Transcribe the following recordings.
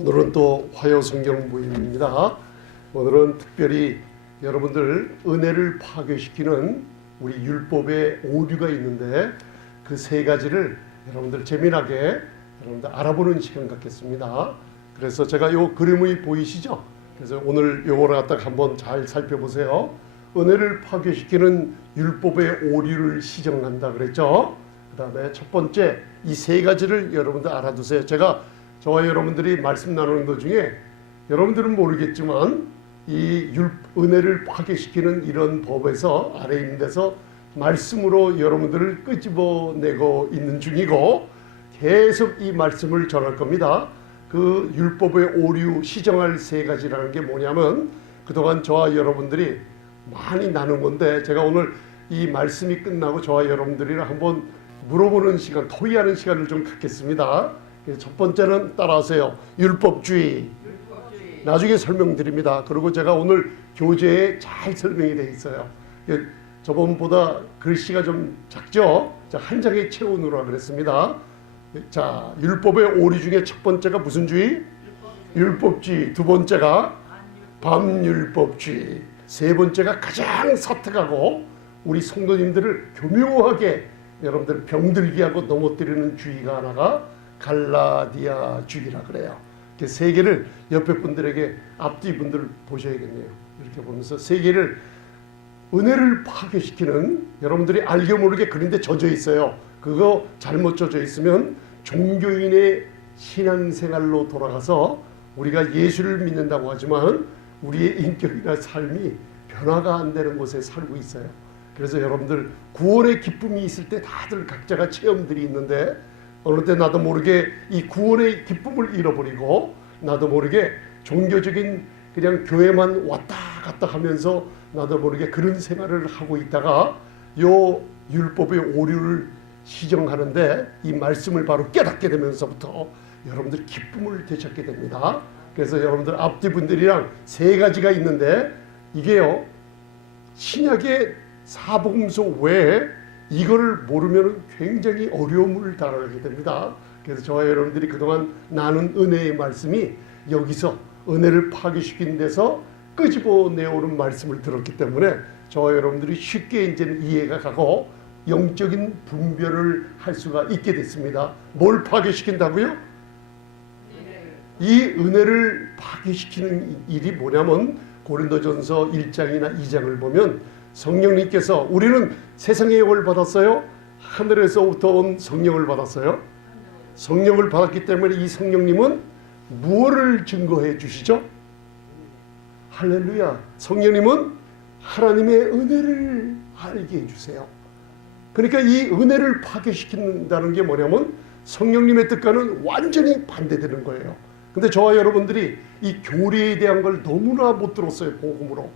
오늘은 또 화요 성경 모임입니다. 오늘은 특별히 여러분들 은혜를 파괴시키는 우리 율법의 오류가 있는데 그 세 가지를 여러분들 재미나게 여러분들 알아보는 시간 갖겠습니다. 그래서 제가 요 그림이 보이시죠? 그래서 오늘 요거를 갖다가 한번 잘 살펴보세요. 은혜를 파괴시키는 율법의 오류를 시정한다 그랬죠? 그 다음에 첫 번째 이 세 가지를 여러분들 알아두세요. 제가 저와 여러분들이 말씀 나누는 도중에 여러분들은 모르겠지만 이 은혜를 파괴시키는 이런 법에서 아래 있는 데서 말씀으로 여러분들을 끄집어내고 있는 중이고 계속 이 말씀을 전할 겁니다. 그 율법의 오류 시정할 세 가지라는 게 뭐냐면 그동안 저와 여러분들이 많이 나눈 건데 제가 오늘 이 말씀이 끝나고 저와 여러분들이랑 한번 물어보는 시간, 토의하는 시간을 좀 갖겠습니다. 첫 번째는 따라하세요. 율법주의. 나중에 설명드립니다. 그리고 제가 오늘 교재에 잘 설명이 되어 있어요. 저번보다 글씨가 좀 작죠? 한 장에 채우느라 그랬습니다. 자, 율법의 오류 중에 첫 번째가 무슨 주의? 율법주의. 두 번째가 반율법주의. 세 번째가 가장 사특하고 우리 성도님들을 교묘하게 여러분들 병들게 하고 넘어뜨리는 주의가 하나가 갈라디아주의라 그래요. 세 개를 옆에 분들에게 앞뒤 분들 보셔야겠네요. 이렇게 보면서 세 개를 은혜를 파괴시키는 여러분들이 알게 모르게 그런데 젖어 있어요. 그거 잘못 젖어 있으면 종교인의 신앙생활로 돌아가서 우리가 예수를 믿는다고 하지만 우리의 인격이나 삶이 변화가 안 되는 곳에 살고 있어요. 그래서 여러분들 구원의 기쁨이 있을 때 다들 각자가 체험들이 있는데 어느 때 나도 모르게 이 구원의 기쁨을 잃어버리고 나도 모르게 종교적인 그냥 교회만 왔다 갔다 하면서 나도 모르게 그런 생활을 하고 있다가 요 율법의 오류를 시정하는데 이 말씀을 바로 깨닫게 되면서부터 여러분들 기쁨을 되찾게 됩니다. 그래서 여러분들 앞뒤 분들이랑 세 가지가 있는데 이게요 신약의 사복음서 외에 이거를 모르면 굉장히 어려움을 당하게 됩니다. 그래서 저와 여러분들이 그동안 나눈 은혜의 말씀이 여기서 은혜를 파괴시킨 데서 끄집어내오는 말씀을 들었기 때문에 저와 여러분들이 쉽게 이제는 이해가 가고 영적인 분별을 할 수가 있게 됐습니다. 뭘 파괴시킨다고요? 이 은혜를 파괴시키는 일이 뭐냐면 고린도전서 1장이나 2장을 보면 성령님께서 우리는 세상의 영을 받았어요? 하늘에서부터 온 성령을 받았어요? 성령을 받았기 때문에 이 성령님은 무엇을 증거해 주시죠? 할렐루야. 성령님은 하나님의 은혜를 알게 해주세요. 그러니까 이 은혜를 파괴시킨다는 게 뭐냐면 성령님의 뜻과는 완전히 반대되는 거예요. 근데 저와 여러분들이 이 교리에 대한 걸 너무나 못 들었어요. 복음으로.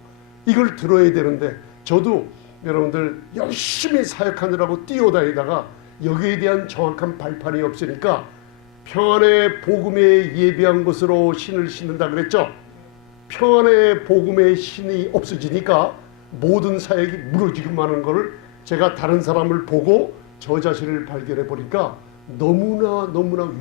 이걸 들어야 되는데 저도 여러분들 열심히 사역하느라고 뛰어다니다가 여기에 대한 정확한 발판이 없으니까 평안의 복음에 예비한 것으로 신을 신는다 그랬죠. 평안의 복음의 신이 없어지니까 모든 사역이 무너지기만 하는 것을 제가 다른 사람을 보고 저 자신을 발견해 보니까 너무나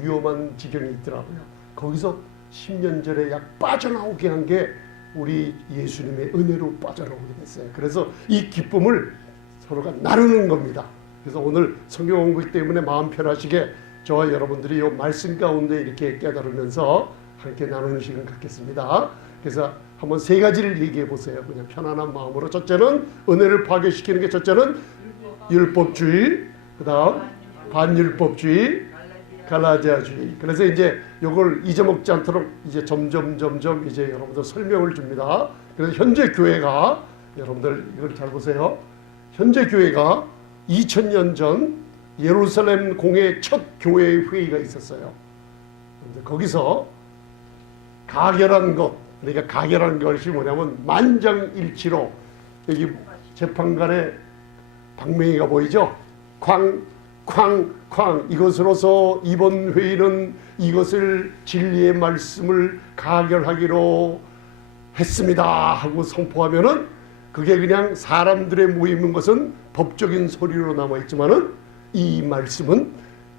위험한 지경이 있더라고요. 거기서 10년 전에 약 빠져나오게 한 게 우리 예수님의 은혜로 빠져나오게 됐어요. 그래서 이 기쁨을 서로가 나누는 겁니다. 그래서 오늘 성경 공부 때문에 마음 편하시게 저와 여러분들이 이 말씀 가운데 이렇게 깨달으면서 함께 나누는 시간 갖겠습니다. 그래서 한번 세 가지를 얘기해 보세요. 그냥 편안한 마음으로. 첫째는 은혜를 파괴시키는 게 첫째는 율법주의, 그 다음 반율법주의, 갈라디아주의. 그래서 이제 이걸 잊어먹지 않도록 이제 점점 이제 여러분들 설명을 줍니다. 그래서 현재 교회가 여러분들 이걸 잘 보세요. 현재 교회가 2000년 전 예루살렘 공회 첫 교회 회의가 있었어요. 거기서 가결한 것, 그러니까 가결한 것이 뭐냐면 만장일치로 여기 재판관의 방맹이가 보이죠? 쾅 이것으로서 이번 회의는 이것을 진리의 말씀을 가결하기로 했습니다 하고 선포하면은 그게 그냥 사람들의 모이는 것은 법적인 소리로 남아있지만은 이 말씀은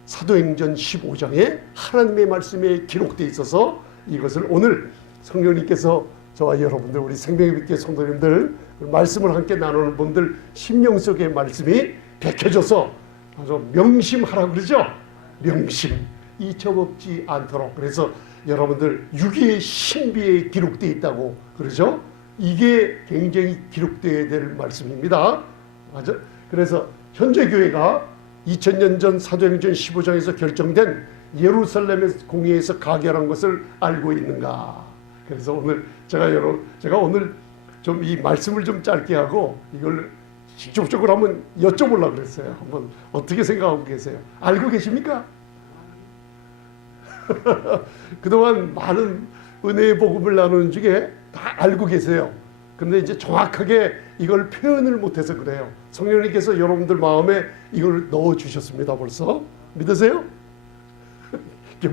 사도행전 15장에 하나님의 말씀에 기록되어 있어서 이것을 오늘 성령님께서 저와 여러분들, 우리 생명의 빛교회 성도님들 말씀을 함께 나누는 분들 심령 속의 말씀이 bek혀져서 아주 명심하라 그러죠. 명심, 잊혀먹지 않도록. 그래서 여러분들 유기의 신비에 기록되어 있다고 그러죠. 이게 굉장히 기록되어야 될 말씀입니다. 맞아? 그래서 현재 교회가 2000년 전 사도행전 15장에서 결정된 예루살렘의 공회에서 가결한 것을 알고 있는가? 그래서 오늘 제가 오늘 좀 이 말씀을 좀 짧게 하고 이걸 직접적으로 한번 여쭤보려고 그랬어요. 한번 어떻게 생각하고 계세요? 알고 계십니까? 그동안 많은 은혜의 복음을 나누는 중에 다 알고 계세요. 그런데 이제 정확하게 이걸 표현을 못해서 그래요. 성령님께서 여러분들 마음에 이걸 넣어주셨습니다. 벌써 믿으세요?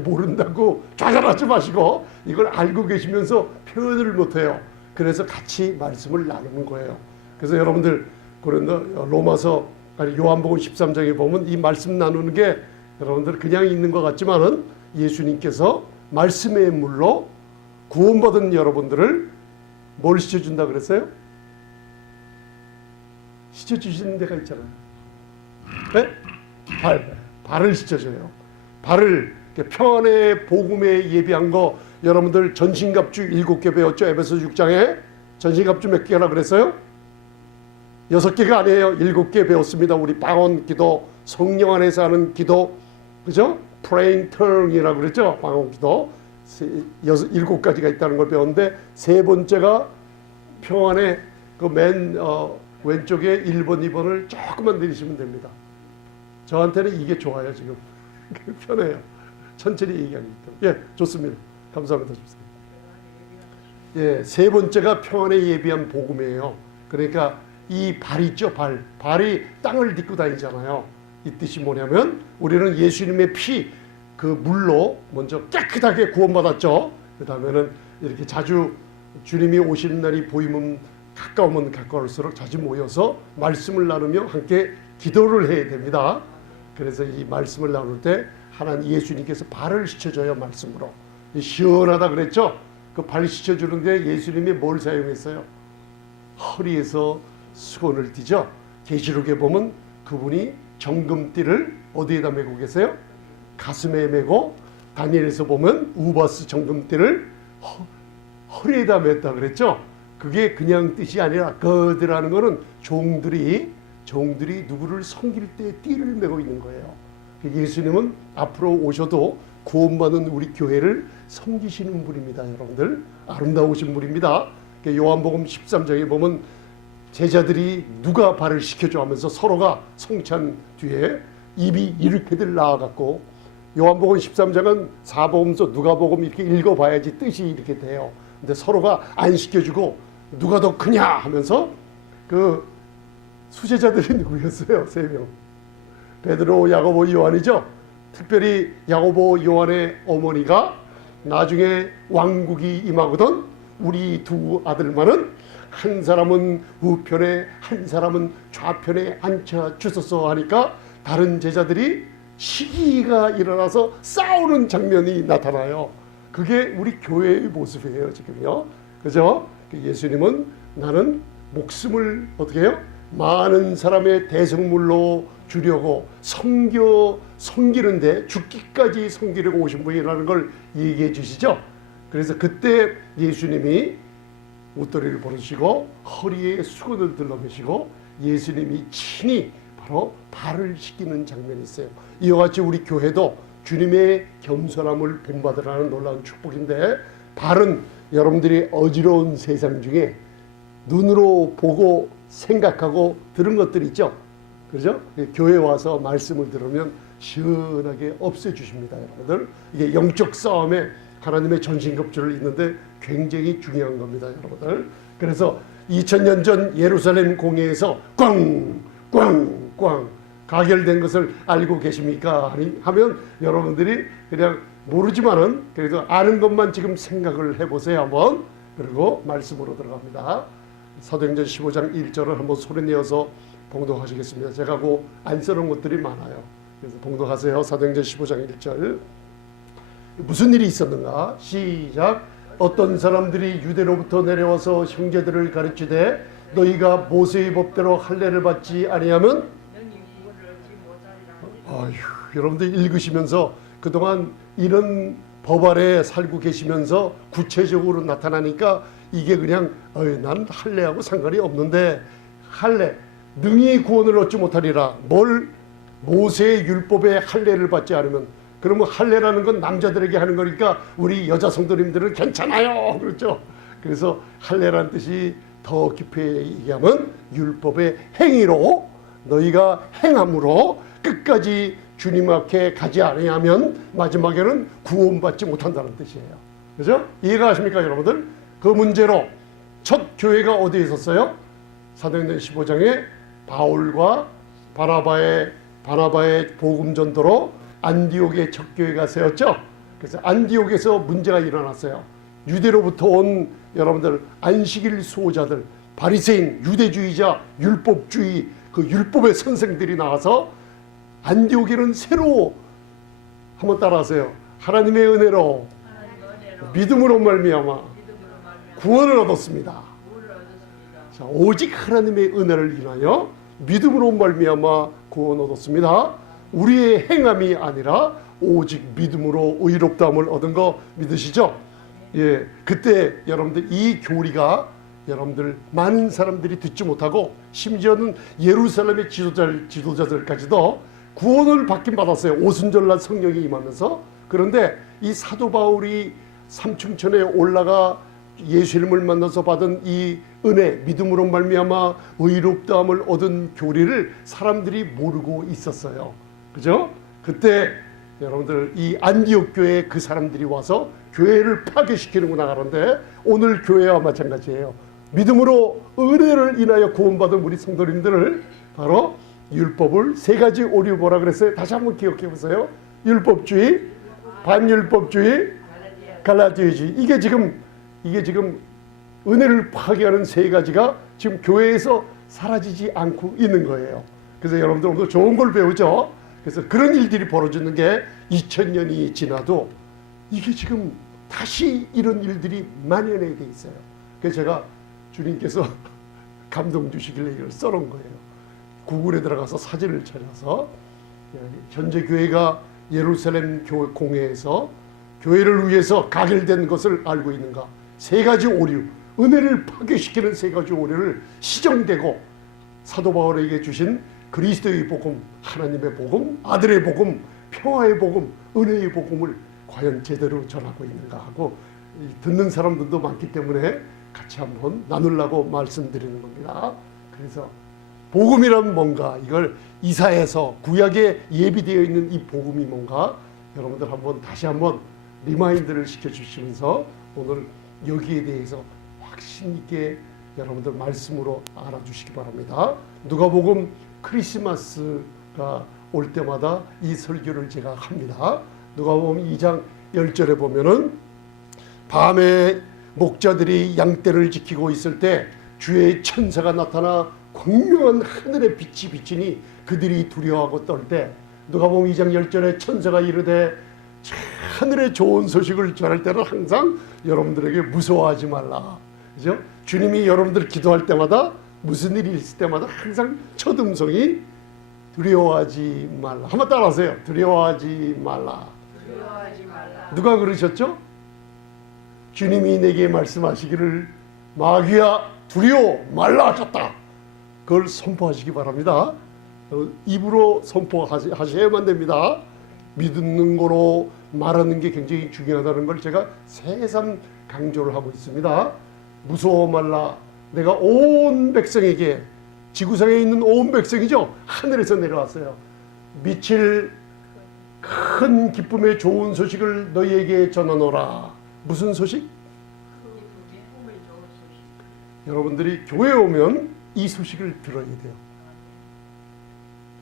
모른다고 좌절하지 마시고 이걸 알고 계시면서 표현을 못해요. 그래서 같이 말씀을 나누는 거예요. 그래서 여러분들 로마서 아니 요한복음 13장에 보면 이 말씀 나누는 게 여러분들 그냥 있는 것 같지만은 예수님께서 말씀의 물로 구원받은 여러분들을 뭘 씻어준다 그랬어요? 씻어주시는 데가 있잖아요. 네? 발을 씻어줘요. 발을 평안의 복음에 예비한 거 여러분들 전신갑주 7개 배웠죠? 에베소 6장에 전신갑주 몇 개나 그랬어요? 6개가 아니에요. 7개 배웠습니다. 우리 방언 기도, 성령 안에서 하는 기도, 그죠? praying tongue이라고 그랬죠? 방언 기도 7가지가 있다는 걸 배웠는데 세 번째가 평안의 그 맨 왼쪽에 1번, 2번을 조금만 내리시면 됩니다. 저한테는 이게 좋아요. 지금 편해요. 천천히 얘기하기 때문에. 예, 좋습니다. 감사합니다. 예, 세 번째가 평안에 예비한 복음이에요. 그러니까 이 발 있죠, 발이 땅을 딛고 다니잖아요. 이 뜻이 뭐냐면 우리는 예수님의 피, 그 물로 먼저 깨끗하게 구원받았죠. 그 다음에는 이렇게 자주 주님이 오시는 날이 보이면 가까우면 가까울수록 자주 모여서 말씀을 나누며 함께 기도를 해야 됩니다. 그래서 이 말씀을 나눌 때 하나님 예수님께서 발을 씻어줘요. 말씀으로. 시원하다 그랬죠. 그 발 씻어주는데 예수님이 뭘 사용했어요? 허리에서 수건을 띠죠. 계시록에 보면 그분이 정금띠를 어디에다 메고 계세요? 가슴에 메고, 다니엘에서 보면 우바스 정금띠를 허리에다 맸다 그랬죠. 그게 그냥 뜻이 아니라 그들하는 거는 종들이 누구를 섬길 때 띠를 메고 있는 거예요. 예수님은 앞으로 오셔도 구원받은 우리 교회를 섬기시는 분입니다. 여러분들 아름다우신 분입니다. 요한복음 13장에 보면 제자들이 누가 발을 씻겨줘 하면서 서로가 성찬 뒤에 입이 이렇게들 나와갖고, 요한복음 13장은 사복음서 누가복음 이렇게 읽어봐야지 뜻이 이렇게 돼요. 근데 서로가 안 씻겨주고 누가 더 크냐 하면서 그 수제자들이 누구였어요? 3명. 베드로, 야고보, 요한이죠. 특별히 야고보, 요한의 어머니가 나중에 왕국이 임하거든 우리 두 아들만은 한 사람은 우편에 한 사람은 좌편에 앉혀 주소서 하니까 다른 제자들이 시기가 일어나서 싸우는 장면이 나타나요. 그게 우리 교회의 모습이에요. 지금요. 그죠? 예수님은 나는 목숨을 어떻게 해요? 많은 사람의 대성물로 주려고 섬기는데 죽기까지 섬기려고 오신 분이라는 걸 얘기해 주시죠. 그래서 그때 예수님이 옷도리를 벗으시고 허리에 수건을 둘러매시고 예수님이 친히 바로 발을 씻기는 장면이 있어요. 이와 같이 우리 교회도 주님의 겸손함을 본받으라는 놀라운 축복인데, 발은 여러분들이 어지러운 세상 중에 눈으로 보고 생각하고 들은 것들 있죠. 그죠? 교회 와서 말씀을 들으면 시원하게 없애주십니다. 여러분들 이게 영적 싸움에 하나님의 전신갑주를 입는데 굉장히 중요한 겁니다. 여러분들 그래서 2000년 전 예루살렘 공회에서 꽝꽝꽝 가결된 것을 알고 계십니까? 하면 여러분들이 그냥 모르지만은 그래도 아는 것만 지금 생각을 해보세요. 한번. 그리고 말씀으로 들어갑니다. 사도행전 15장 1절을 한번 소리내어서 봉독하시겠습니다. 제가 안 써놓은 것들이 많아요. 그래서 봉독하세요. 사도행전 15장 1절. 무슨 일이 있었는가? 시작. 어떤 사람들이 유대로부터 내려와서 형제들을 가르치되 너희가 모세의 법대로 할례를 받지 아니하면 아휴, 여러분들 읽으시면서 그동안 이런 법 아래 살고 계시면서 구체적으로 나타나니까 이게 그냥 난 할례하고 상관이 없는데 할례 능히 구원을 얻지 못하리라. 뭘 모세의 율법의 할례를 받지 않으면 그러면 할례라는 건 남자들에게 하는 거니까 우리 여자 성도님들은 괜찮아요. 그렇죠? 그래서 할례라는 뜻이 더 깊이 얘기하면 율법의 행위로 너희가 행함으로 끝까지 주님 앞에 가지 아니하면 마지막에는 구원받지 못한다는 뜻이에요. 그죠? 이해가 가십니까 여러분들? 그 문제로 첫 교회가 어디에 있었어요? 사도행전 15장에 바울과 바나바의 복음 전도로 안디옥의 첫 교회가 세웠죠. 그래서 안디옥에서 문제가 일어났어요. 유대로부터 온 여러분들 안식일 수호자들, 바리새인, 유대주의자, 율법주의 그 율법의 선생들이 나와서 안디옥에는 새로 한번 따라하세요. 하나님의 은혜로 믿음으로 말미암아 구원을 얻었습니다. 자, 오직 하나님의 은혜를 인하여 믿음으로 말미암아 구원 얻었습니다. 우리의 행함이 아니라 오직 믿음으로 의롭다함을 얻은 거 믿으시죠? 예, 그때 여러분들 이 교리가 여러분들 많은 사람들이 듣지 못하고 심지어는 예루살렘의 지도자들까지도 구원을 받긴 받았어요. 오순절날 성령이 임하면서. 그런데 이 사도 바울이 삼층천에 올라가 예수님을 만나서 받은 이 은혜, 믿음으로 말미암아 의롭다함을 얻은 교리를 사람들이 모르고 있었어요. 그죠? 그때 여러분들 이 안디옥 교회에 그 사람들이 와서 교회를 파괴시키는구나 하는데 오늘 교회와 마찬가지예요. 믿음으로 은혜를 인하여 구원받은 우리 성도님들을 바로 율법을 세 가지 오류 뭐라 그랬어요? 다시 한번 기억해 보세요. 율법주의, 반율법주의, 갈라디아주의. 이게 지금 은혜를 파괴하는 세 가지가 지금 교회에서 사라지지 않고 있는 거예요. 그래서 여러분들 오늘 좋은 걸 배우죠. 그래서 그런 일들이 벌어지는 게 2000년이 지나도 이게 지금 다시 이런 일들이 만연해 돼 있어요. 그래서 제가 주님께서 감동 주시길래 이걸 써놓은 거예요. 구글에 들어가서 사진을 찾아서 현재 교회가 예루살렘 공회에서 교회를 위해서 가결된 것을 알고 있는가. 세 가지 오류, 은혜를 파괴시키는 세 가지 오류를 시정되고 사도 바울에게 주신 그리스도의 복음, 하나님의 복음, 아들의 복음, 평화의 복음, 은혜의 복음을 과연 제대로 전하고 있는가 하고 듣는 사람들도 많기 때문에 같이 한번 나누려고 말씀드리는 겁니다. 그래서 복음이란 뭔가, 이걸 이사야서 구약에 예비되어 있는 이 복음이 뭔가 여러분들 한번 다시 한번 리마인드를 시켜주시면서 오늘 여기에 대해서 확신 있게 여러분들 말씀으로 알아주시기 바랍니다. 누가복음 크리스마스가 올 때마다 이 설교를 제가 합니다. 누가복음 2장 10절에 보면은 밤에 목자들이 양떼를 지키고 있을 때 주의 천사가 나타나 광명한 하늘의 빛이 비치니 그들이 두려워하고 떨 때 누가복음 2장 10절에 천사가 이르되 하늘의 좋은 소식을 전할 때는 항상 여러분들에게 무서워하지 말라. 그죠? 주님이 여러분들 기도할 때마다 무슨 일이 있을 때마다 항상 첫 음성이 두려워하지 말라. 한번 따라하세요. 두려워하지 말라. 두려워하지 말라. 누가 그러셨죠? 주님이 내게 말씀하시기를 마귀야 두려워 말라 하셨다. 그걸 선포하시기 바랍니다. 입으로 선포하셔야만 됩니다. 믿는 거로 말하는 게 굉장히 중요하다는 걸 제가 새삼 강조를 하고 있습니다. 무서워 말라. 내가 온 백성에게, 지구상에 있는 온 백성이죠. 하늘에서 내려왔어요. 미칠 큰 기쁨의 좋은 소식을 너희에게 전하노라. 무슨 소식? 여러분들이 교회에 오면 이 소식을 들어야 돼요.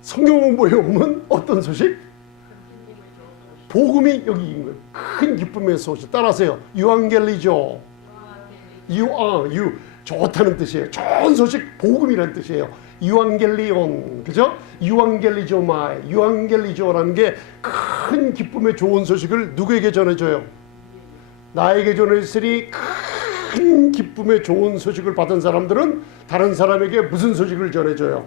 성경 공부에 오면 어떤 소식? 복음이 여기 있는 거예요. 큰 기쁨의 소식. 따라하세요. 유앙겔리죠. 좋다는 뜻이에요. 좋은 소식, 복음이라는 뜻이에요. 유앙겔리온, 그죠? 유앙겔리조마이, 유앙겔리조라는 게 큰 기쁨의 좋은 소식을 누구에게 전해줘요? 나에게 전했으니 큰 기쁨의 좋은 소식을 받은 사람들은 다른 사람에게 무슨 소식을 전해줘요?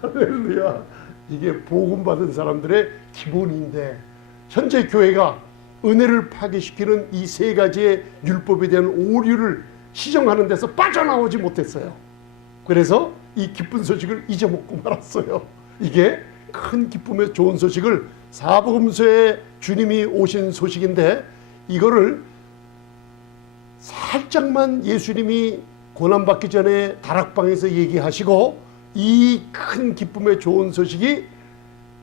할렐루야. 이게 복음 받은 사람들의 기본인데, 현재 교회가 은혜를 파괴시키는 이 세 가지의 율법에 대한 오류를 시정하는 데서 빠져나오지 못했어요. 그래서 이 기쁜 소식을 잊어먹고 말았어요. 이게 큰 기쁨의 좋은 소식을 사복음서에 주님이 오신 소식인데, 이거를 살짝만 예수님이 고난받기 전에 다락방에서 얘기하시고 이 큰 기쁨의 좋은 소식이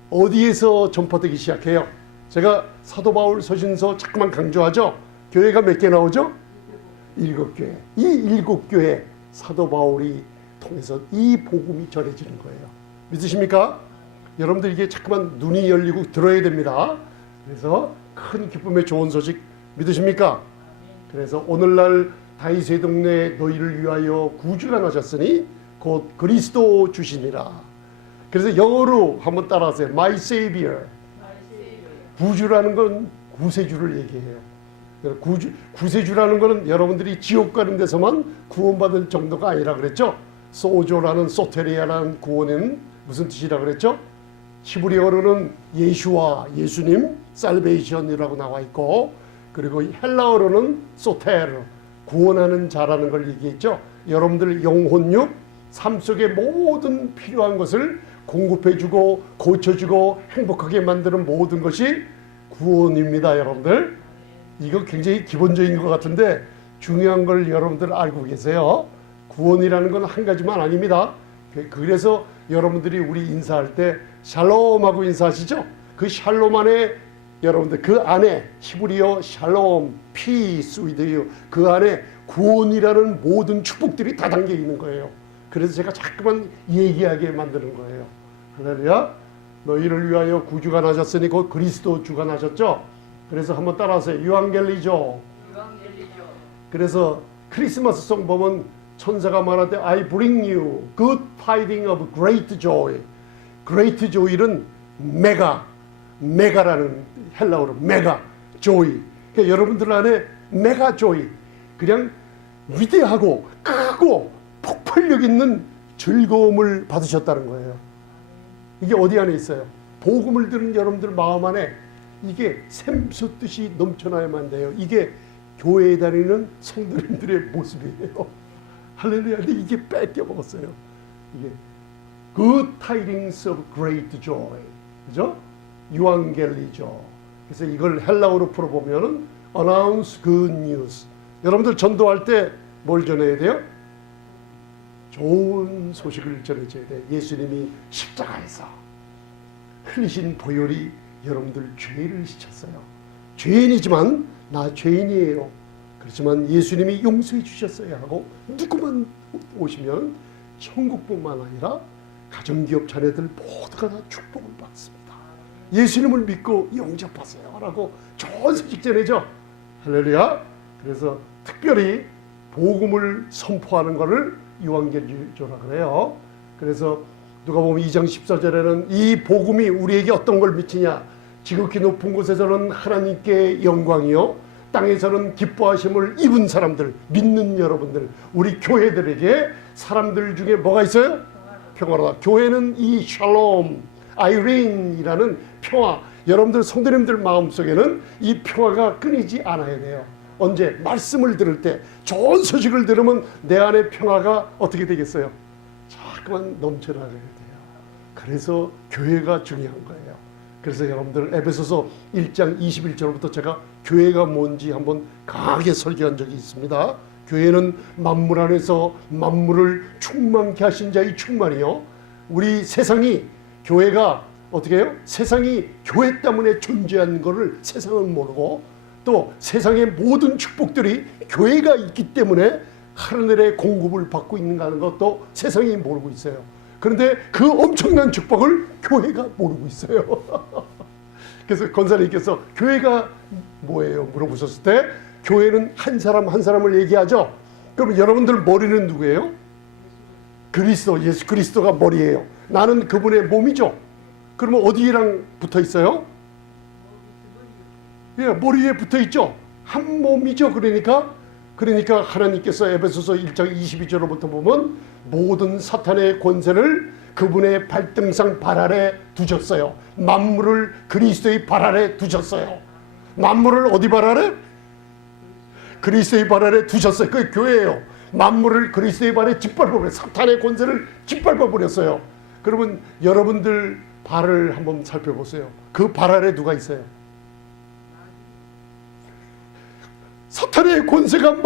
어디에서 전파되기 시작해요? 제가 사도 바울 서신서 자꾸만 강조하죠. 교회가 몇 개 나오죠? 7교회. 이 7교회 사도 바울이 통해서 이 복음이 전해지는 거예요. 믿으십니까? 여러분들 이게 자꾸만 눈이 열리고 들어야 됩니다. 그래서 큰 기쁨의 좋은 소식 믿으십니까? 그래서 오늘날 다윗의 동네에 너희를 위하여 구주가 나셨으니 곧 그리스도 주시니라. 그래서 영어로 한번 따라하세요. My Savior. 구주라는 건 구세주를 얘기해요. 구세주라는 것은 여러분들이 지옥 가는 데서만 구원받을 정도가 아니라 그랬죠. 소조라는 소테리아라는 구원은 무슨 뜻이라 그랬죠? 히브리어로는 예수와 예수님, 살베이션이라고 나와 있고, 그리고 헬라어로는 소테르, 구원하는 자라는 걸 얘기했죠. 여러분들 영혼육, 삶 속의 모든 필요한 것을 공급해주고 고쳐주고 행복하게 만드는 모든 것이 구원입니다. 여러분들 이거 굉장히 기본적인 것 같은데 중요한 걸 여러분들 알고 계세요. 구원이라는 건 한 가지만 아닙니다. 그래서 여러분들이 우리 인사할 때 샬롬하고 인사하시죠. 그 샬롬 안에 여러분들 그 안에 히브리어 샬롬, 피스 위드 유, 그 안에 구원이라는 모든 축복들이 다 담겨 있는 거예요. 그래서 제가 자꾸만 얘기하게 만드는 거예요. 할렐루야. 너희를 위하여 구주가 나셨으니 곧 그리스도 주가 나셨죠. 그래서 한번 따라하세요. 유앙겔리죠. 그래서 크리스마스 송 보면 천사가 말할 때 I bring you good tidings of great joy. great joy는 메가라는 헬라어로 메가 joy. 그러니까 여러분들 안에 메가 joy, 그냥 위대하고 크고 폭발력 있는 즐거움을 받으셨다는 거예요. 이게 어디 안에 있어요? 복음을 들은 여러분들 마음 안에 이게 샘솟듯이 넘쳐나야만 돼요. 이게 교회에 다니는 성도님들의 모습이에요. 할렐루야. 근데 이게 뺏겨 먹었어요. 이게 Good tidings of great joy, 그죠? 유앙겔리죠. 그래서 이걸 헬라어로 풀어보면은 announce good news. 여러분들 전도할 때 뭘 전해야 돼요? 좋은 소식을 전해줘야 돼. 예수님이 십자가에서 흘리신 보혈이 여러분들 죄를 씻었어요. 죄인이지만 나 죄인이에요. 그렇지만 예수님이 용서해 주셨어요 하고 누구만 오시면 천국뿐만 아니라 가정기업 자녀들 모두가 다 축복을 받습니다. 예수님을 믿고 영접하세요 라고 좋은 소식 전해죠. 할렐루야. 그래서 특별히 복음을 선포하는 것을 유앙겔리조라 그래요. 그래서 누가복음 2장 14절에는 이 복음이 우리에게 어떤 걸 미치냐. 지극히 높은 곳에서는 하나님께 영광이요 땅에서는 기뻐하심을 입은 사람들, 믿는 여러분들, 우리 교회들에게 사람들 중에 뭐가 있어요? 평화로다. 교회는 이 샬롬, 아이린이라는 평화, 여러분들 성도님들 마음속에는 이 평화가 끊이지 않아야 돼요. 언제? 말씀을 들을 때, 좋은 소식을 들으면 내 안에 평화가 어떻게 되겠어요? 자꾸만 넘쳐나가야 돼요. 그래서 교회가 중요한 거예요. 그래서 여러분들 에베소서 1장 21절부터 제가 교회가 뭔지 한번 강하게 설교한 적이 있습니다. 교회는 만물 안에서 만물을 충만케 하신 자의 충만이요. 우리 세상이, 교회가 어떻게 해요? 세상이 교회 때문에 존재한 것을 세상은 모르고, 또 세상의 모든 축복들이 교회가 있기 때문에 하늘의 공급을 받고 있는가는 것도 세상이 모르고 있어요. 그런데 그 엄청난 축복을 교회가 모르고 있어요. 그래서 권사님께서 교회가 뭐예요? 물어보셨을 때 교회는 한 사람 한 사람을 얘기하죠. 그럼 여러분들 머리는 누구예요? 그리스도, 예수 그리스도가 머리예요. 나는 그분의 몸이죠. 그러면 어디랑 붙어 있어요? 예, 머리에 붙어 있죠. 한 몸이죠. 그러니까 하나님께서 에베소서 1장 22절로부터 보면 모든 사탄의 권세를 그분의 발등상 발 아래 두셨어요. 만물을 그리스도의 발 아래 두셨어요. 만물을 어디 발 아래? 그리스도의 발 아래 두셨어요. 그게 교회예요. 만물을 그리스도의 발에 짓밟아버렸어요. 사탄의 권세를 짓밟아버렸어요. 그러면 여러분들 발을 한번 살펴보세요. 그 발 아래 누가 있어요? 사탄의 권세가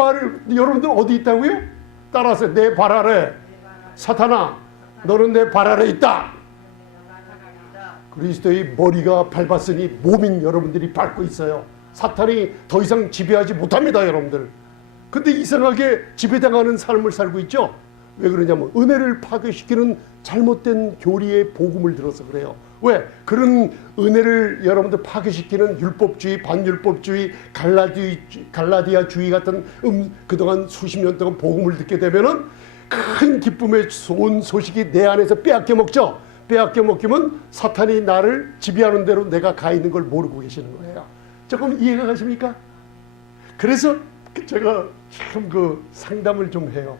여러분들 어디 있다고요? 따라하세요. 내 발 아래. 사탄아, 너는 내 발 아래 있다. 그리스도의 머리가 밟았으니 몸인 여러분들이 밟고 있어요. 사탄이 더 이상 지배하지 못합니다, 여러분들. 근데 이상하게 지배당하는 삶을 살고 있죠. 왜 그러냐면 은혜를 파괴시키는 잘못된 교리의 복음을 들어서 그래요. 왜? 그런 은혜를 여러분들 파괴시키는 율법주의, 반율법주의, 갈라디아주의 같은 그동안 수십 년 동안 복음을 듣게 되면은 큰 기쁨의 좋은 소식이 내 안에서 빼앗겨 먹죠. 빼앗겨 먹기면 사탄이 나를 지배하는 대로 내가 가 있는 걸 모르고 계시는 거예요. 조금 이해가 가십니까? 그래서 제가 참 그 상담을 좀 해요.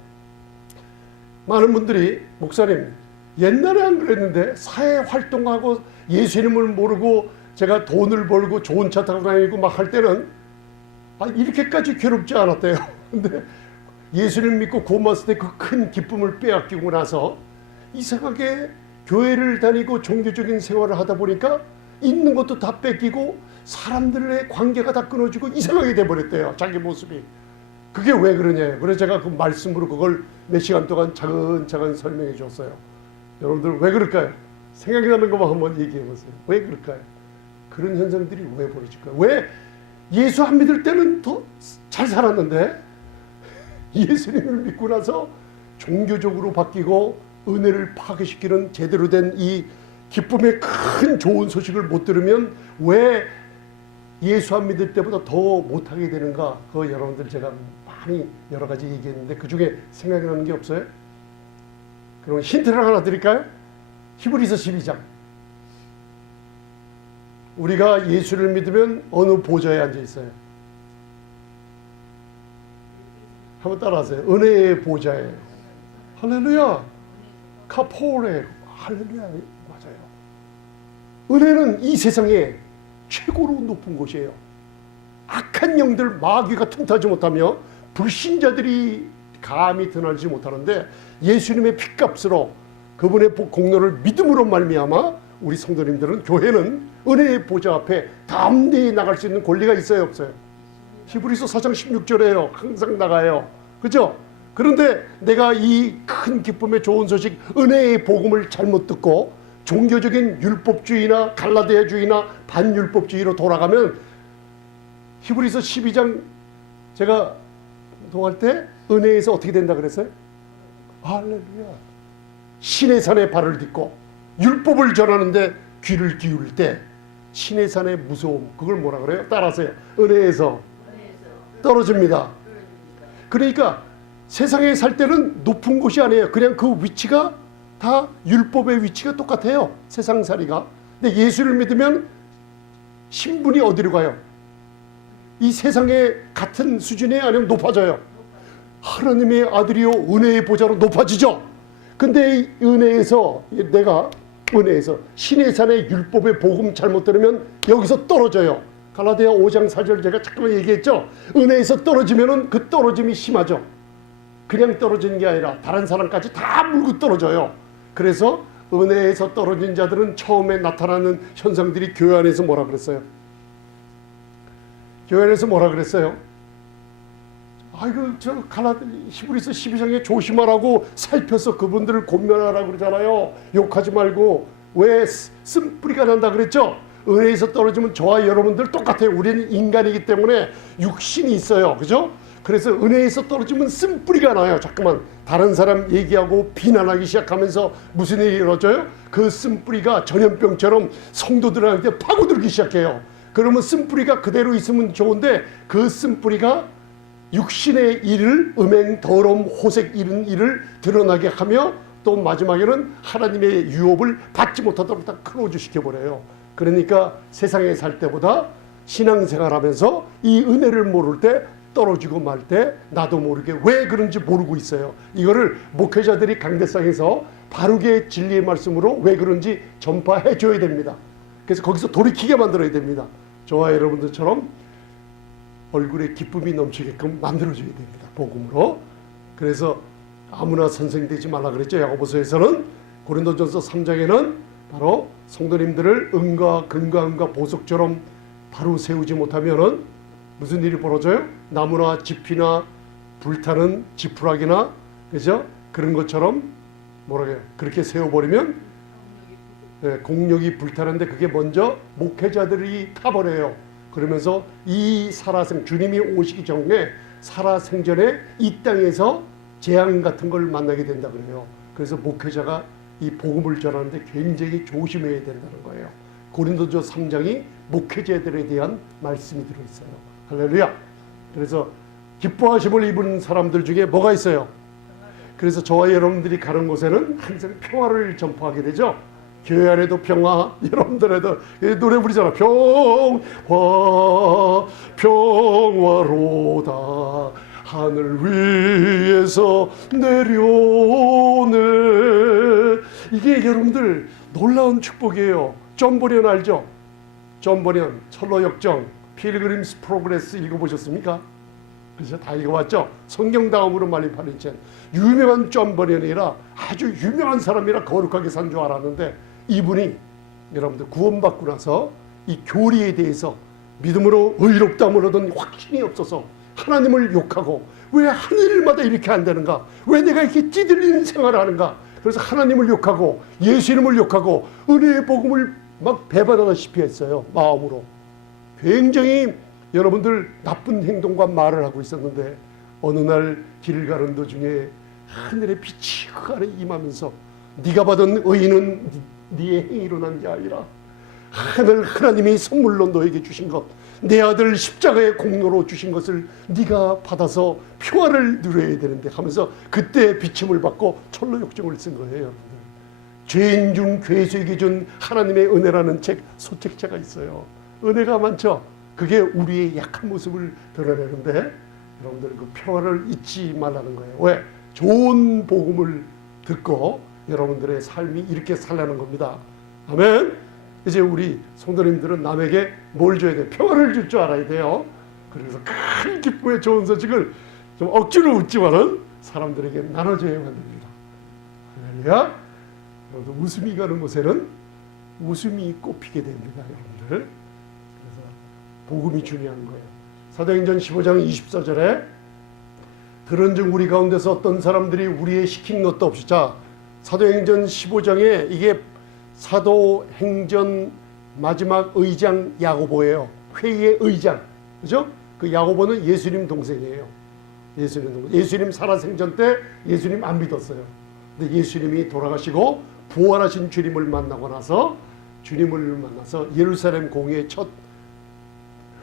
많은 분들이 목사님 옛날에 안 그랬는데 사회 활동하고 예수님을 모르고 제가 돈을 벌고 좋은 차 타고 다니고 막 할 때는 이렇게까지 괴롭지 않았대요. 근데 예수님 믿고 구원받았을 때 그 큰 기쁨을 빼앗기고 나서 이상하게 교회를 다니고 종교적인 생활을 하다 보니까 있는 것도 다 뺏기고 사람들의 관계가 다 끊어지고 이상하게 돼버렸대요. 자기 모습이. 그게 왜 그러냐요. 그래서 제가 그 말씀으로 그걸 몇 시간 동안 차근차근 설명해 줬어요. 여러분들 왜 그럴까요? 생각이 나는 것만 한번 얘기해 보세요. 왜 그럴까요? 그런 현상들이 왜 벌어질까요? 왜 예수 안 믿을 때는 더 잘 살았는데 예수님을 믿고 나서 종교적으로 바뀌고 은혜를 파괴시키는 제대로 된 이 기쁨의 큰 좋은 소식을 못 들으면 왜 예수 안 믿을 때보다 더 못하게 되는가? 그거 여러분들 제가 많이 여러 가지 얘기했는데 그 중에 생각이 나는 게 없어요? 그럼 힌트를 하나 드릴까요? 히브리서 12장. 우리가 예수를 믿으면 어느 보좌에 앉아 있어요? 한번 따라하세요. 은혜의 보좌에. 할렐루야. 카포레. 할렐루야. 맞아요. 은혜는 이 세상에 최고로 높은 곳이에요. 악한 영들 마귀가 틈타지 못하며 불신자들이 감히 드러나지 못하는데 예수님의 핏값으로 그분의 공로를 믿음으로 말미암아 우리 성도님들은 교회는 은혜의 보좌 앞에 담대히 나갈 수 있는 권리가 있어요, 없어요? 히브리서 4장 16절에요. 항상 나가요. 그죠? 그런데 내가 이 큰 기쁨의 좋은 소식 은혜의 복음을 잘못 듣고 종교적인 율법주의나 갈라디아주의나 반율법주의로 돌아가면 히브리서 12장 제가 동할 때 은혜에서 어떻게 된다 그랬어요? 할렐루야. 신의 산에 발을 딛고 율법을 전하는데 귀를 기울일 때 신의 산의 무서움, 그걸 뭐라 그래요? 따라하세요. 은혜에서 떨어집니다. 그러니까 세상에 살 때는 높은 곳이 아니에요. 그냥 그 위치가 다 율법의 위치가 똑같아요. 세상살이가. 근데 예수를 믿으면 신분이 어디로 가요? 이 세상에 같은 수준이 아니면 높아져요. 하나님의 아들이요 은혜의 보좌로 높아지죠. 근데 이 은혜에서 내가 은혜에서 신의 산의 율법의 복음 잘못 들으면 여기서 떨어져요. 갈라디아 5장 4절 제가 잠깐만 얘기했죠. 은혜에서 떨어지면은 그 떨어짐이 심하죠. 그냥 떨어지는 게 아니라 다른 사람까지 다 물고 떨어져요. 그래서 은혜에서 떨어진 자들은 처음에 나타나는 현상들이 교회 안에서 뭐라 그랬어요? 교회 안에서 뭐라 그랬어요? 아이고 저 히브리서 12장에 조심하라고 살펴서 그분들을 권면하라고 그러잖아요. 욕하지 말고. 왜 쓴뿌리가 난다 그랬죠? 은혜에서 떨어지면 저와 여러분들 똑같아요. 우리는 인간이기 때문에 육신이 있어요. 그죠? 그래서 은혜에서 떨어지면 쓴뿌리가 나요. 자꾸만 다른 사람 얘기하고 비난하기 시작하면서 무슨 일이 일어져요? 그 쓴뿌리가 전염병처럼 성도들한테 파고들기 시작해요. 그러면 쓴뿌리가 그대로 있으면 좋은데 그 쓴뿌리가 육신의 일을 음행, 더러움, 호색 이런 일을 드러나게 하며 또 마지막에는 하나님의 유업을 받지 못하도록 다 클로즈 시켜버려요. 그러니까 세상에 살 때보다 신앙생활하면서 이 은혜를 모를 때 떨어지고 말 때 나도 모르게 왜 그런지 모르고 있어요. 이거를 목회자들이 강대상에서 바르게 진리의 말씀으로 왜 그런지 전파해 줘야 됩니다. 그래서 거기서 돌이키게 만들어야 됩니다. 저와 여러분들처럼 얼굴에 기쁨이 넘치게끔 만들어줘야 됩니다. 복음으로. 그래서 아무나 선생 되지 말라 그랬죠. 야고보서에서는. 고린도전서 3장에는 바로 성도님들을 은과 금과 보석처럼 바로 세우지 못하면은 무슨 일이 벌어져요? 나무나 지피나 불타는 지푸라기나 그죠? 그런 것처럼 뭐라 해요? 그렇게 세워버리면 공력이 불타는데 그게 먼저 목회자들이 타버려요. 그러면서 이 살아생 주님이 오시기 전에 살아생전에 이 땅에서 재앙 같은 걸 만나게 된다 그래요. 그래서 목회자가 이 복음을 전하는데 굉장히 조심해야 된다는 거예요. 고린도전서 3장이 목회자들에 대한 말씀이 들어있어요. 할렐루야. 그래서 기뻐하심을 입은 사람들 중에 뭐가 있어요? 그래서 저와 여러분들이 가는 곳에는 항상 평화를 전파하게 되죠. 교회 안에도 평화, 여러분들에도 노래 부르잖아. 평화로다 하늘 위에서 내려오네. 이게 여러분들 놀라운 축복이에요. 존 버년 알죠? 존 버년 철로역정 필그림스 프로그레스 읽어보셨습니까? 그래서 다 읽어봤죠? 성경 다음으로 말리파는 책. 유명한 존 버년이라 아주 유명한 사람이라 거룩하게 산 줄 알았는데 이분이 여러분들 구원받고 나서 이 교리에 대해서 믿음으로 의롭다함을 얻은 확신이 없어서 하나님을 욕하고 왜 하늘마다 이렇게 안 되는가? 왜 내가 이렇게 찌들리는 생활을 하는가? 그래서 하나님을 욕하고 예수 이름을 욕하고 은혜의 복음을 막 배반하다시피 했어요. 마음으로. 굉장히 여러분들 나쁜 행동과 말을 하고 있었는데 어느 날 길을 가는 도중에 하늘의 빛이 그 안에 임하면서 네가 받은 의는 네의 행위로 난 게 아니라 하나님이 선물로 너에게 주신 것, 내 아들 십자가의 공로로 주신 것을 네가 받아서 평화를 누려야 되는데 하면서 그때 비침을 받고 철로역정을 쓴 거예요. 여러분들. 죄인 중 괴수에게 준 하나님의 은혜라는 책 소책자가 있어요. 은혜가 많죠. 그게 우리의 약한 모습을 드러내는데 여러분들 그 평화를 잊지 말라는 거예요. 왜? 좋은 복음을 듣고 여러분들의 삶이 이렇게 살라는 겁니다. 아멘. 이제 우리 성도님들은 남에게 뭘 줘야 돼요? 평화를 줄 줄 알아야 돼요. 그래서 큰 기쁨의 좋은 소식을 좀 억지로 웃지만은 사람들에게 나눠줘야 합니다. 할렐루야. 여러분 웃음이 가는 곳에는 웃음이 꽃피게 됩니다, 여러분들. 그래서 복음이 중요한 거예요. 사도행전 15장 24절에 들은즉 우리 가운데서 어떤 사람들이 우리의 시킨 것도 없이. 자, 사도행전 15장에 이게 사도행전 마지막 의장 야고보예요. 회의의 의장. 그죠? 그 야고보는 예수님 동생이에요. 예수님 살아생전 때 예수님 안 믿었어요. 근데 예수님이 돌아가시고 부활하신 주님을 만나고 나서 주님을 만나서 예루살렘 공회의 첫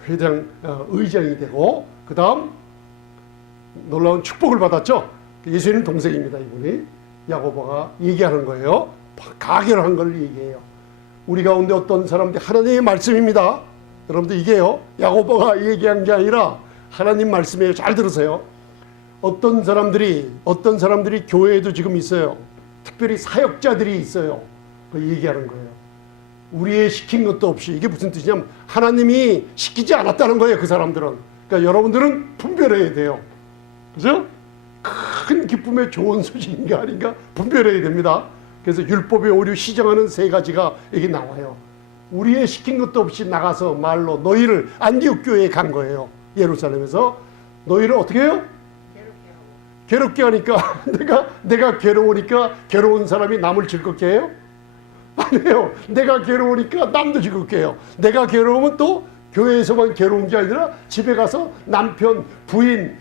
회장 의장이 되고 그 다음 놀라운 축복을 받았죠. 예수님 동생입니다. 이분이. 야고보가 얘기하는 거예요. 가결한 걸 얘기해요. 우리 가운데 어떤 사람들이 하나님의 말씀입니다. 여러분들 이게요. 야고보가 얘기한 게 아니라 하나님 말씀이에요. 잘 들으세요. 어떤 사람들이 교회에도 지금 있어요. 특별히 사역자들이 있어요. 그 얘기하는 거예요. 우리의 시킨 것도 없이. 이게 무슨 뜻이냐면 하나님이 시키지 않았다는 거예요. 그 사람들은. 그러니까 여러분들은 분별해야 돼요. 그죠? 큰 기쁨의 좋은 소식인 게 아닌가 분별해야 됩니다. 그래서 율법의 오류 시정하는 세 가지가 여기 나와요. 우리의 시킨 것도 없이 나가서 말로 너희를 안디옥 교회에 간 거예요. 예루살렘에서. 너희를 어떻게 해요? 괴롭게 하니까 내가 괴로우니까 괴로운 사람이 남을 즐겁게 해요? 아니에요. 내가 괴로우니까 남도 즐겁게 해요. 내가 괴로우면 또 교회에서만 괴로운 게 아니라 집에 가서 남편, 부인,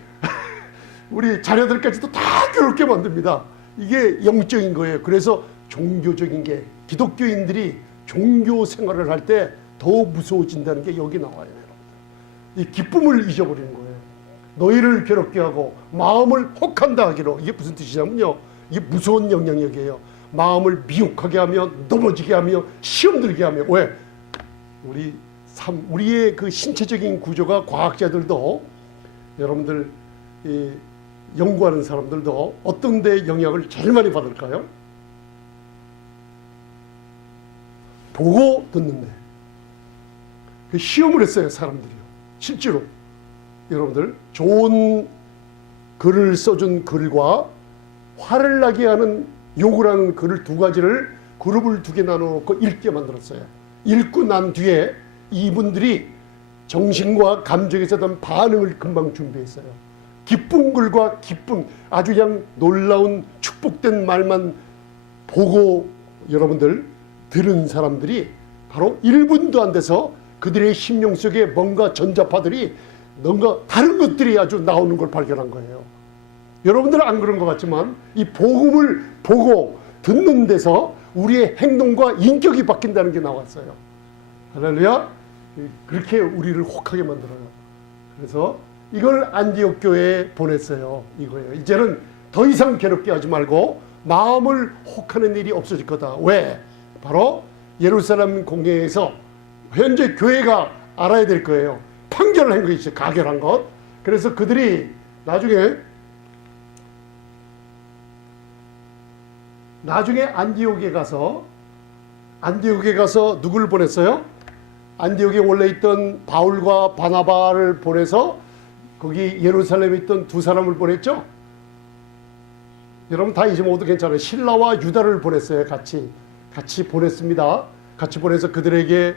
우리 자녀들까지도 다 괴롭게 만듭니다. 이게 영적인 거예요. 그래서 종교적인 게 기독교인들이 종교 생활을 할 때 더 무서워진다는 게 여기 나와요. 이 기쁨을 잊어버리는 거예요. 너희를 괴롭게 하고 마음을 혹한다 하기로. 이게 무슨 뜻이냐면요. 이게 무서운 영향력이에요. 마음을 미혹하게 하며 넘어지게 하며 시험 들게 하며. 왜? 우리의 그 신체적인 구조가 과학자들도 여러분들 연구하는 사람들도 어떤 데 영향을 제일 많이 받을까요? 보고 듣는데. 시험을 했어요, 사람들이요. 실제로 여러분들 좋은 글을 써준 글과 화를 나게 하는 욕을 하는 글을 두 가지를 그룹을 두 개 나눠놓고 읽게 만들었어요. 읽고 난 뒤에 이분들이 정신과 감정에서 난 반응을 금방 준비했어요. 기쁜 글과 기쁜 아주 그냥 놀라운 축복된 말만 보고 여러분들 들은 사람들이 바로 1분도 안 돼서 그들의 심령 속에 뭔가 전자파들이 뭔가 다른 것들이 아주 나오는 걸 발견한 거예요. 여러분들은 안 그런 것 같지만 이 복음을 보고 듣는 데서 우리의 행동과 인격이 바뀐다는 게 나왔어요. 할렐루야. 그렇게 우리를 혹하게 만들어요. 그래서 이걸 안디옥 교회에 보냈어요. 이거예요. 이제는 더 이상 괴롭게 하지 말고 마음을 혹하는 일이 없어질 거다. 왜? 바로 예루살렘 공회에서 현재 교회가 알아야 될 거예요. 판결을 한 것이죠. 가결한 것. 그래서 그들이 나중에 안디옥에 가서 누구를 보냈어요? 안디옥에 원래 있던 바울과 바나바를 보내서 거기 예루살렘에 있던 두 사람을 보냈죠? 여러분 다 잊어먹어도 괜찮아요. 실라와 유다를 보냈어요. 같이 보냈습니다. 같이 보내서 그들에게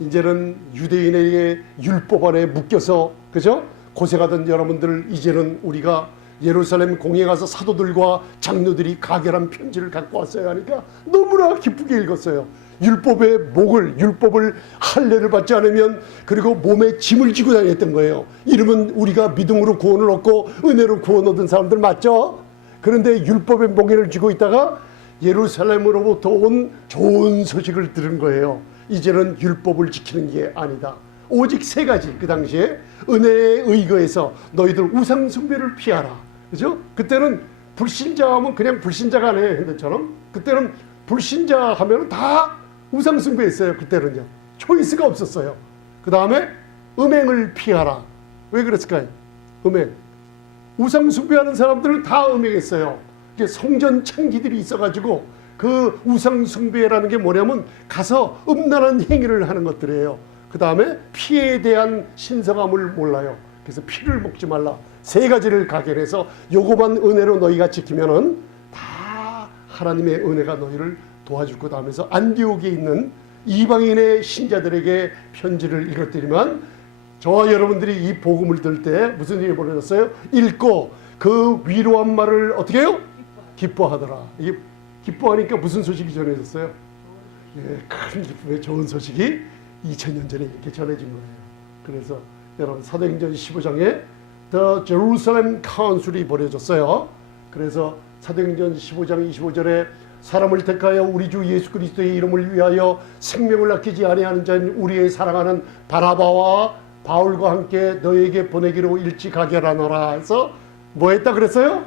이제는 유대인에게 율법 안에 묶여서 그죠? 고생하던 여러분들 이제는 우리가 예루살렘 공회에 가서 사도들과 장로들이 가결한 편지를 갖고 왔어요 하니까 너무나 기쁘게 읽었어요. 율법을 할례를 받지 않으면 그리고 몸에 짐을 지고 다녔던 거예요. 이러면 우리가 믿음으로 구원을 얻고 은혜로 구원 얻은 사람들 맞죠? 그런데 율법의 몽해를 쥐고 있다가 예루살렘으로부터 온 좋은 소식을 들은 거예요. 이제는 율법을 지키는 게 아니다. 오직 세 가지. 그 당시에 은혜에 의거해서 너희들 우상 숭배를 피하라. 그죠? 그때는 불신자 하면 그냥 불신자가 아니에요. 현대처럼. 그때는 불신자 하면 다 우상 숭배했어요. 그때는요. 초이스가 없었어요. 그 다음에 음행을 피하라. 왜 그랬을까요? 음행. 우상 숭배하는 사람들은 다 음행했어요. 성전 창기들이 있어가지고 그 우상 숭배라는 게 뭐냐면 가서 음란한 행위를 하는 것들이에요. 그 다음에 피에 대한 신성함을 몰라요. 그래서 피를 먹지 말라. 세 가지를 가결해서 요거만 은혜로 너희가 지키면은 다 하나님의 은혜가 너희를 도와줄 거다 하면서 안디옥에 있는 이방인의 신자들에게 편지를 읽었더니만 저와 여러분들이 이 복음을 들을 때 무슨 일이 벌어졌어요? 읽고 그 위로한 말을 어떻게 해요? 기뻐하더라. 이게 기뻐하니까 무슨 소식이 전해졌어요? 예, 큰 기쁨의 좋은 소식이 2000년 전에 이렇게 전해진 거예요. 그래서 여러분 사도행전 15장에 The Jerusalem Council이 벌어졌어요. 그래서 사도행전 15장 25절에 사람을 택하여 우리 주 예수 그리스도의 이름을 위하여 생명을 아끼지 아니하는 자인 우리의 사랑하는 바나바와 바울과 함께 너에게 보내기로 일찍 가결하노라 해서 뭐 했다 그랬어요?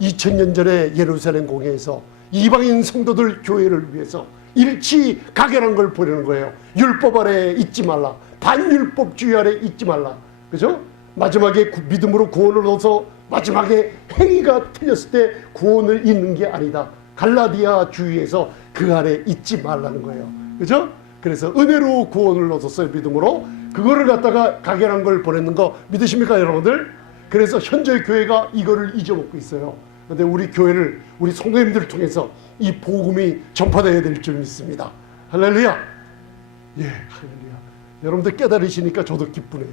2000년 전에 예루살렘 공회에서 이방인 성도들 교회를 위해서 일치 가결한 걸 보내는 거예요. 율법 아래 있지 말라. 반율법주의 아래 있지 말라. 그죠? 마지막에 믿음으로 구원을 얻어서 마지막에 행위가 틀렸을 때 구원을 잇는 게 아니다. 갈라디아 주의에서 그 아래 있지 말라는 거예요. 그죠? 그래서 은혜로 구원을 얻었어요. 믿음으로. 그거를 갖다가 가결한 걸 보냈는 거 믿으십니까 여러분들? 그래서 현재 교회가 이거를 잊어먹고 있어요. 그런데 우리 교회를 우리 성도님들을 통해서 이 복음이 전파되어야 될 줄 믿습니다. 할렐루야. 예, 할렐루야. 여러분들 깨달으시니까 저도 기쁘네요.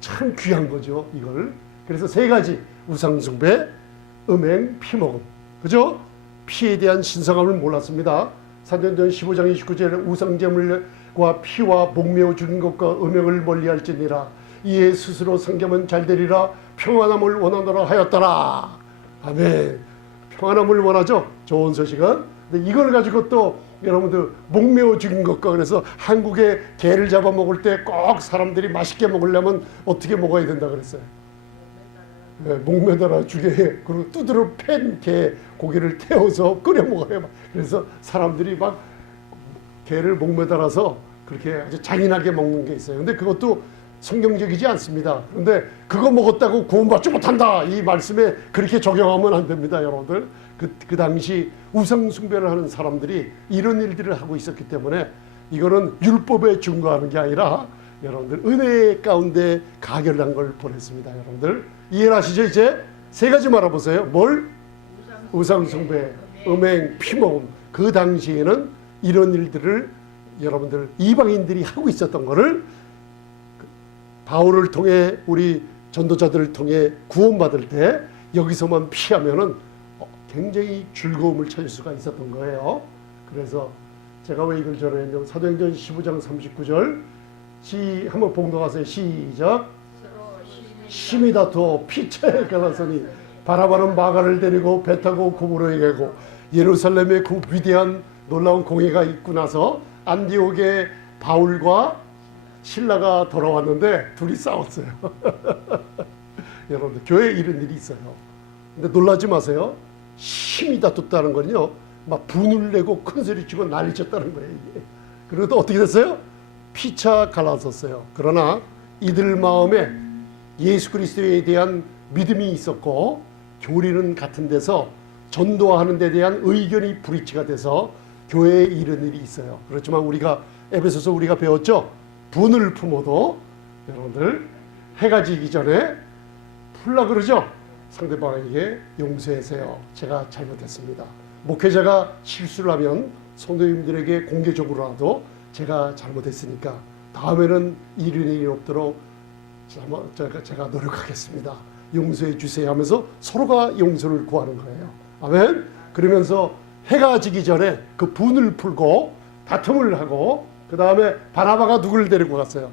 참 귀한 거죠, 이걸. 그래서 세 가지: 우상숭배, 음행, 피먹음. 그죠? 피에 대한 신성함을 몰랐습니다. 사도행전 15장 29절에 우상제물과 피와 목매어 죽인 것과 음행을 멀리할지니라. 이에 스스로 상겸은 잘되리라. 평안함을 원하노라 하였더라. 아멘. 평안함을 원하죠. 좋은 소식은. 근데 이걸 가지고 또 여러분들 목매어 죽인 것과 그래서 한국에 개를 잡아 먹을 때 꼭 사람들이 맛있게 먹으려면 어떻게 먹어야 된다 그랬어요? 목매달아 죽게 해. 그리고 두드러 팬 개 고기를 태워서 끓여 먹어요. 그래서 사람들이 막 개를 목매달아서 그렇게 아주 잔인하게 먹는 게 있어요. 근데 그것도 성경적이지 않습니다. 그런데 그거 먹었다고 구원받지 못한다, 이 말씀에 그렇게 적용하면 안 됩니다, 여러분들. 그 당시 우상 숭배를 하는 사람들이 이런 일들을 하고 있었기 때문에 이거는 율법에 증거하는 게 아니라 여러분들 은혜 가운데 가결한 걸 보냈습니다. 여러분들 이해하시죠? 이제 세 가지 말아보세요. 뭘? 우상 숭배, 음행, 피모음. 그 당시에는 이런 일들을 여러분들 이방인들이 하고 있었던 거를 바울을 통해 우리 전도자들을 통해 구원받을 때 여기서만 피하면은 굉장히 즐거움을 찾을 수가 있었던 거예요. 그래서 제가 왜 이걸 전했냐면 사도행전 15장 39절 한번 봉독하세요. 시작. 심히 다투어 피차에 갈라서니 바라바는 마가를 데리고 배 타고 고모로에 가고 예루살렘에 그 위대한 놀라운 공회가 있고 나서 안디옥에 바울과 신라가 돌아왔는데 둘이 싸웠어요. 여러분들 교회에 이런 일이 있어요. 근데 놀라지 마세요. 심히 다퉜다는 건요, 막 분을 내고 큰 소리 치고 난리 쳤다는 거예요. 이게. 그리고 또 어떻게 됐어요? 피차 갈라섰어요. 그러나 이들 마음에 예수 그리스도에 대한 믿음이 있었고 교리는 같은 데서 전도하는 데 대한 의견이 불일치가 돼서 교회에 이런 일이 있어요. 그렇지만 우리가 에베소서 우리가 배웠죠. 분을 품어도 여러분들 해가 지기 전에 풀라 그러죠. 상대방에게 용서하세요. 제가 잘못했습니다. 목회자가 실수를 하면 성도님들에게 공개적으로라도 제가 잘못했으니까 다음에는 이런 일이 없도록 제가 노력하겠습니다. 용서해 주세요 하면서 서로가 용서를 구하는 거예요. 아멘. 그러면서 해가 지기 전에 그 분을 풀고 다툼을 하고 그 다음에 바나바가 누구를 데리고 갔어요?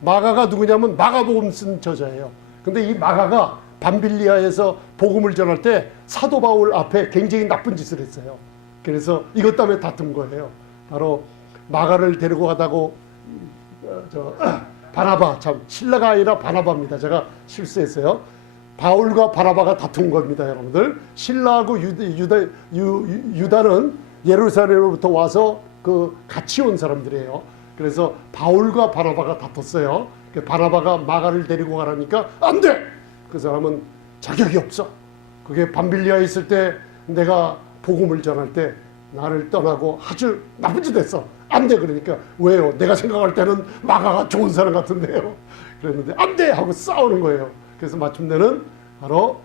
마가가 누구냐면 마가복음 쓴 저자예요. 근데 이 마가가 밤빌리아에서 복음을 전할 때 사도 바울 앞에 굉장히 나쁜 짓을 했어요. 그래서 이것 때문에 다툰 거예요. 바로 마가를 데리고 가다고 바나바, 참 신라가 아니라 바나바입니다. 제가 실수했어요. 바울과 바나바가 다툰 겁니다, 여러분들. 신라하고 유다는 예루살렘으로부터 와서 같이 온 사람들이에요. 그래서 바울과 바나바가 다퉜어요. 바나바가 마가를 데리고 가라니까 안 돼! 그 사람은 자격이 없어. 그게 밤빌리아에 있을 때 내가 복음을 전할 때 나를 떠나고 아주 나쁜 짓 했어. 안 돼! 그러니까 왜요? 내가 생각할 때는 마가가 좋은 사람 같은데요. 그랬는데 안 돼! 하고 싸우는 거예요. 그래서 마침내는 바로